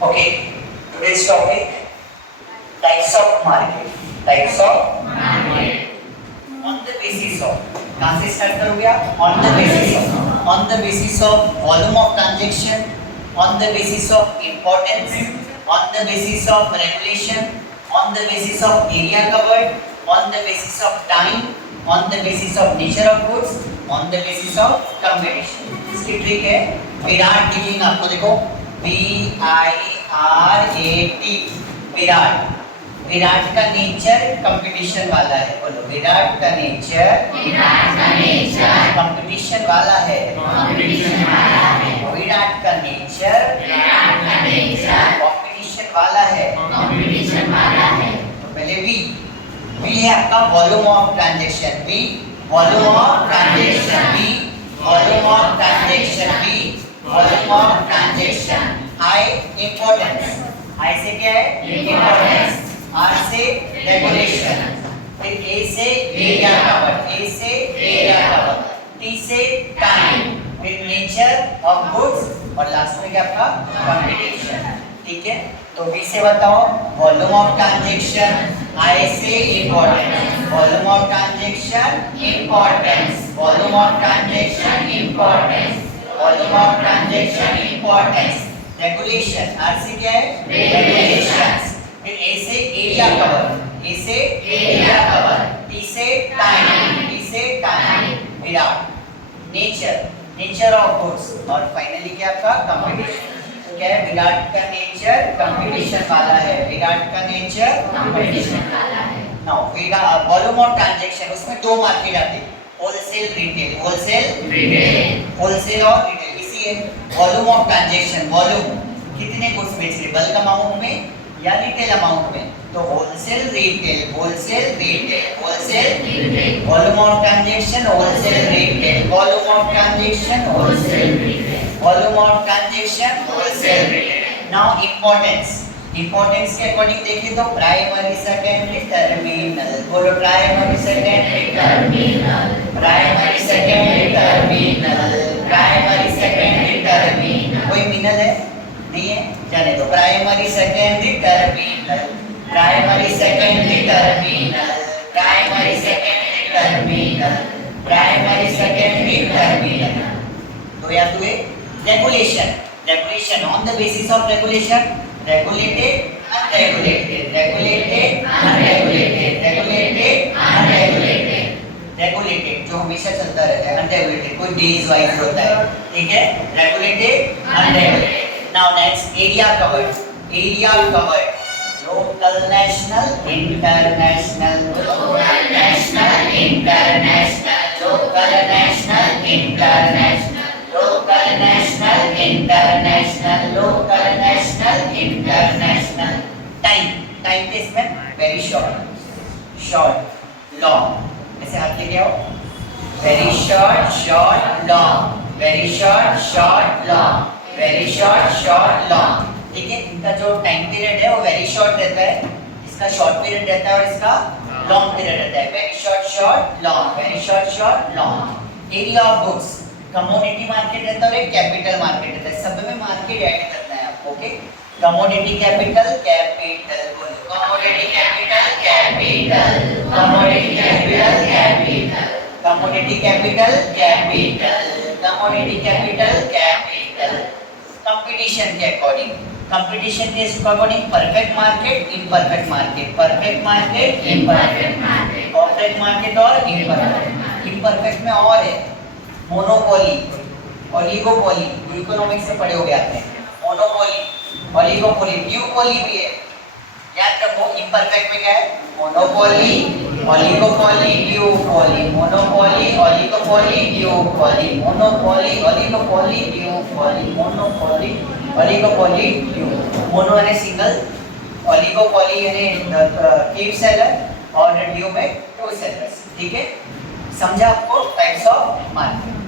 Okay, today's topic types of market. Types of market. On the basis of, कहाँ से start करोगे आप? On the basis of volume of transaction, on the basis of importance, on the basis of regulation, on the basis of area covered, on the basis of time, on the basis of nature of goods, on the basis of competition. इसकी trick है विराट लिखेंगे आपको, देखो VIRAT Virat. Virat का nature competition वाला है, बोलो विराट का नेचर कंपटीशन वाला है। विराट का नेचर कंपटीशन वाला है। तो पहले वी है आपका volume of transaction, V volume of transaction, V volume of transaction, V volume of transaction. I importance, I से क्या है इंपॉर्टेंस, आर से रेगुलेशन, फिर ए से एरिया कवर, ए से एरिया कवर, टी से टाइम, फिर नेचर ऑफ गुड्स और लास्ट में क्या आपका कंपटीशन। ठीक है, तो बी से बताओ वॉल्यूम ऑफ ट्रांजैक्शन, आई से importance, volume of transaction importance, volume of transaction importance, volume of transaction importance, regulation, R से क्या है रेगुलेशंस, फिर ए से एरिया कवर, ए से एरिया कवर, टी से टाइम, टी से time, Virat nature, nature of goods और फाइनली क्या आपका कंपटीशन। तो क्या है विराट का नेचर कंपटीशन वाला है, विराट का नेचर कंपटीशन वाला है। Now Virat volume of transaction, उसमें दो मार्केट आते हैं, wholesale retail, wholesale retail, wholesale और रिटेल। इसी है वॉल्यूम ऑफ ट्रांजैक्शन, वॉल्यूम कितने गुड्स बेच रहे, बल्क अमाउंट में या रिटेल अमाउंट में। तो wholesale retail, wholesale retail, wholesale retail, volume of transaction wholesale retail, volume of transaction wholesale retail, volume of transaction wholesale retail. Now importance, importance के according देखें तो प्राइमरी सेकेंडरी टर्मिनल, बोलो primary secondary terminal, primary secondary terminal, primary secondary terminal. कोई मिनल है नहीं है, जाने दो। Primary secondary terminal, primary secondary terminal, primary secondary terminal, primary secondary terminal. तो या तो regulation, regulation on the basis of regulation, regulated unregulated, regulated unregulated, regulated unregulated, regulated जो हमेशा चलता रहता है, अनरेगुलेटेड कोई डेज वाइज होता है। ठीक है, regulated unregulated. Now next area covered, area covered, local national international, local national international, local national international, local national international, local national international। time, time के इसमें very short, short, long, ऐसे हाथ लेके आओ, very short, short, long, very short, short, long, very short short long. ठीक है, इनका जो टाइम पीरियड है वो वेरी शॉर्ट रहता है, इसका शॉर्ट पीरियड रहता है और इसका लॉन्ग पीरियड रहता है। Very short short long, very short short long. Area of goods, commodity market रहता है और एक कैपिटल मार्केट रहता है, सब में मार्केट ऐड करना है आपको। ओके, कमोडिटी कैपिटल, कैपिटल बोलो, commodity capital capital, commodity capital capital, commodity capital capital, commodity capital capital. Competition के अकॉर्डिंग, कंपटीशन के according perfect market, imperfect market, perfect market, imperfect market, perfect market और imperfect. Imperfect में और है monopoly, oligopoly, economics से पढ़े होगे आपने, मोनोपोली, ओलिगोपोली, ड्यूपोली भी है, याद रखो। इम्परफेक्ट में क्या है monopoly, oligopoly, duopoly, monopoly, oligopoly, duopoly, monopoly, oligopoly, duopoly, monopoly, oligopoly, duo. Mono यानी सिंगल, ओलिगोपोली यानी कीप सेलर और ड्यू में टू सेलर्स। ठीक है, समझा आपको टाइप्स ऑफ मार्केट।